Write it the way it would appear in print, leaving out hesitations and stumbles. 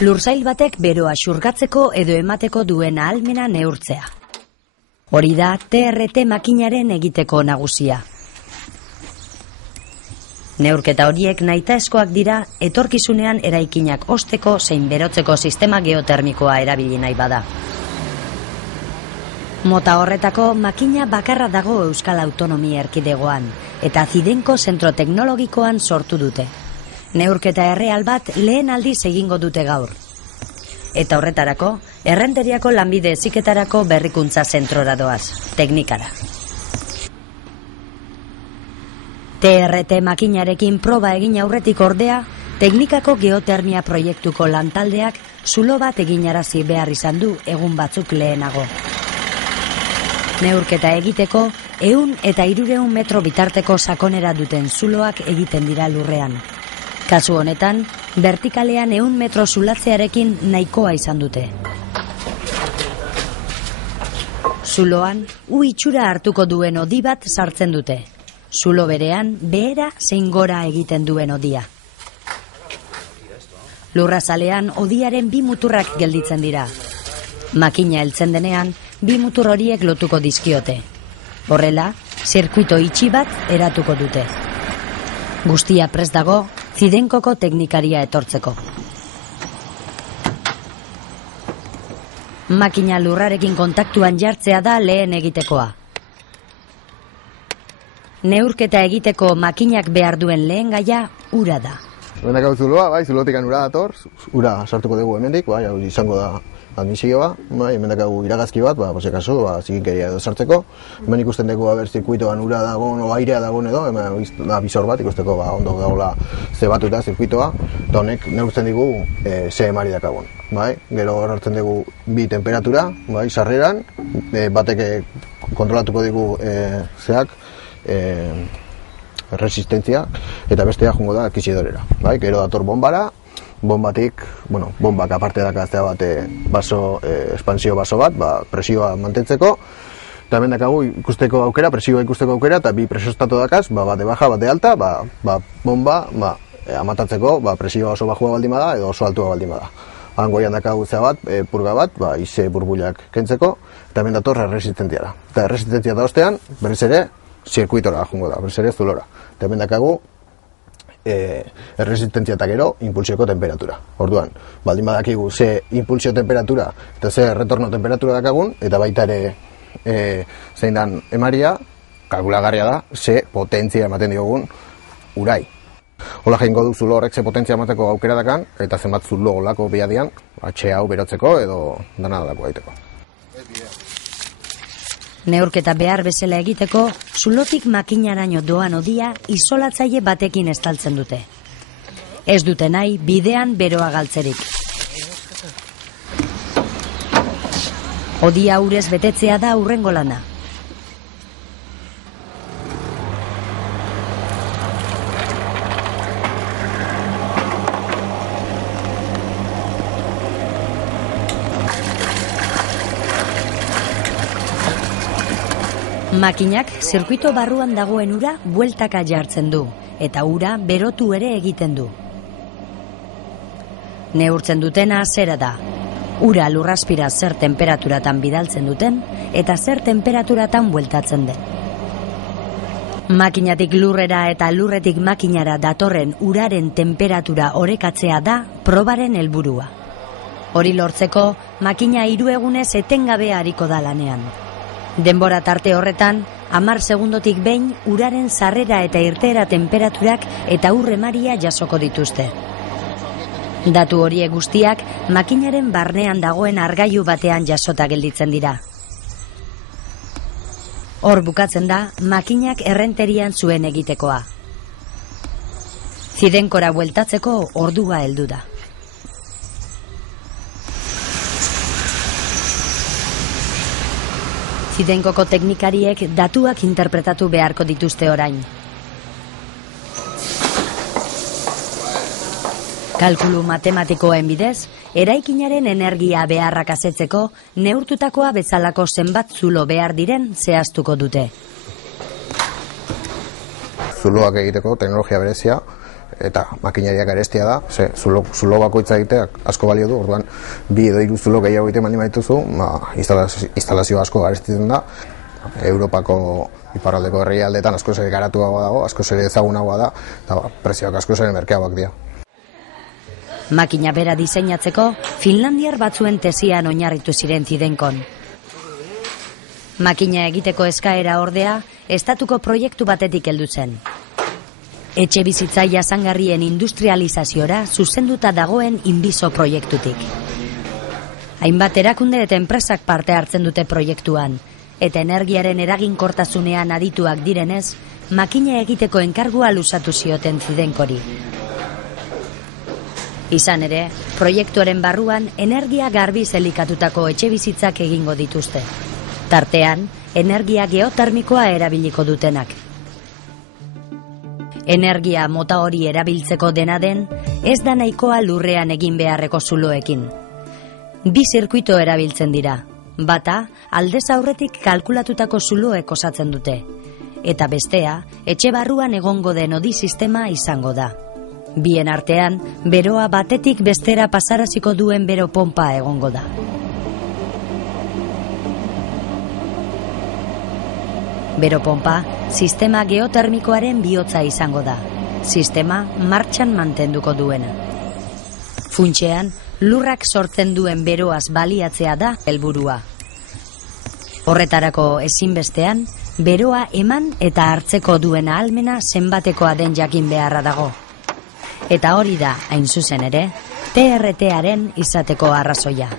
Lursail batek beroa xurgatzeko edo emateko duen ahalmena neurtzea. Hori da TRT makinaren egiteko nagusia. Neurketa horiek nahitaezkoak dira etorkizunean eraikinak osteko zein berotzeko sistema geotermikoa erabili nahi bada. Mota horretako makina bakarra dago Euskal Autonomia Erkidegoan eta Zidenko zentro teknologikoan sortu dute. Neurketa erreal bat lehen aldiz egingo dute gaur. Eta horretarako, Errenteriako lanbide heziketarako berrikuntza zentrora doaz, teknikara. TRT makinarekin proba egin aurretik ordea, teknikako geotermia proiektuko lantaldeak zulo bat eginarazi behar izan du egun batzuk lehenago. Neurketa egiteko, 100 eta 300 metro bitarteko sakonera duten zuloak egiten dira lurrean. Kasu honetan, vertikalean 100 metro zulatzearekin nahikoa izan dute. Zuloan, itxura hartuko duen hodi bat sartzen dute. Zulo berean, behera zein gora egiten duen hodia. Lurrazalean, hodiaren 2 muturrak gelditzen dira. Makina heltzen denean, 2 mutur horiek lotuko dizkiote. Horrela, zirkuito itxi bat eratuko dute. Guztia prest dago, Zidenkoko teknikaria etortzeko. Makina lurrarekin kontaktuan jartzea da lehen egitekoa. Neurketa egiteko makinak behar duen lehen gaia ura da. Hemendak hau zuloa, zulotik ura dator, ura sartuko dugu hemendik, hau izango da admisioa, hemendak hau iragazki bat, posekaso, zikinkeria edo sartzeko. Hemen ikusten dugu zirkuitoan ura dagoen, o airea dagoen edo, hemen da bisor bat, ikusteko ondo dagoela zebatuta zirkuitoa, eta honek neurtzen digu ze emari dakagun. Gero horretzen dugu 2 temperatura, sarreran, batek kontrolatuko digu resistentzia, eta bestea jungo da kisidorera. Gero dator bombara, bombatik, bombak aparte dakaztea bat espansio baso bat, presioa mantentzeko, eta hemen dakagu ikusteko aukera, presioa ikusteko aukera, eta 2 presostatu dakaz, bate baja, bate alta, bomba amatatzeko, presioa oso bajua baldin bada, edo oso altua baldin bada. Hangoian dakagu zea bat, purga bat, ize burbuilak kentzeko, eta hemen dator erresistentziara. Eta erresistentzia da ostean, berriz ere, zirkuitora jungo da, berriz ere zulora. Eta hemen dakagu, erresistentzia eta gero impulsioko temperatura. Orduan, baldin badakigu ze impulsio temperatura eta ze retorno temperatura dakagun, eta baita ere zein dan emaria, kalkulagarria da, ze potentzia ematen diogun urai. Hola jaingo du zulo horrek ze potentzia emateko aukera dakan, eta zenbat zulo olako biadian, hau berotzeko edo dana dako gaiteko. Neurketa behar bezala egiteko, zulotik makinaraino doan hodia isolatzaile batekin estaltzen dute. Ez dute nahi bidean beroa galtzerik. Hodia urez betetzea da hurrengo lana. Makinak zirkuito barruan dagoen ura bueltaka jartzen du, eta ura berotu ere egiten du. Neurtzen dutena zera da. Ura lurrazpira zer temperaturatan bidaltzen duten, eta zer temperaturatan bueltatzen den. Makinatik lurrera eta lurretik makinara datorren uraren temperatura orekatzea da probaren helburua. Hori lortzeko, makina 3 egunez etengabe ariko da lanean. Denbora tarte horretan, 10 segundotik behin uraren sarrera eta irteera temperaturak eta ur-emaria jasoko dituzte. Datu horiek guztiak makinaren barnean dagoen argailu batean jasota gelditzen dira. Hor bukatzen da makinak Errenterian zuen egitekoa. Zidenkora bueltatzeko ordua heldu da. Zidenkoko teknikariek datuak interpretatu beharko dituzte orain. Kalkulu matematikoen bidez, eraikinaren energia beharrak asetzeko, neurtutakoa bezalako zenbat zulo behar diren zehaztuko dute. Zuloak egiteko teknologia berezia, eta makinariak garestia da, zulo bakoitza egiteak asko balio du, orduan 2 edo 3 zulo gehiago egiten baldin badituzu, instalazio asko garestitzen da. Europako iparraldeko herrialdeetan askoz ere garatuagoa dago, askoz ere ezagunagoa da, eta prezioak askoz ere merkeagoak dira. Makina bera diseinatzeko, finlandiar batzuen tesian oinarritu ziren Zidenkon. Makina egiteko eskaera ordea, estatuko proiektu batetik heldu zen. Etxe bizitza jasangarrien industrializaziora zuzenduta dagoen Inbizo proiektutik. Hainbat erakunde eta enpresak parte hartzen dute proiektuan, eta energiaren eraginkortasunean adituak direnez, makina egiteko enkargua luzatu zioten Zidenkori. Izan ere, proiektuaren barruan energia garbiz elikatutako etxe bizitzak egingo dituzte. Tartean, energia geotermikoa erabiliko dutenak. Energia mota hori erabiltzeko dena den, ez da nahikoa lurrean egin beharreko zuloekin. 2 zirkuito erabiltzen dira. Bata, aldez aurretik kalkulatutako zuloek osatzen dute. Eta bestea, etxe barruan egongo den hodi sistema izango da. Bien artean, beroa batetik bestera pasaraziko duen bero pompa egongo da. Bero pompa, sistema geotermikoaren bihotza izango da. Sistema martxan mantenduko duena. Funtsean, lurrak sortzen duen beroaz baliatzea da helburua. Horretarako ezinbestean, beroa eman eta hartzeko duen ahalmena zenbatekoa den jakin beharra dago. Eta hori da, hain zuzen ere, TRT-aren izateko arrazoia.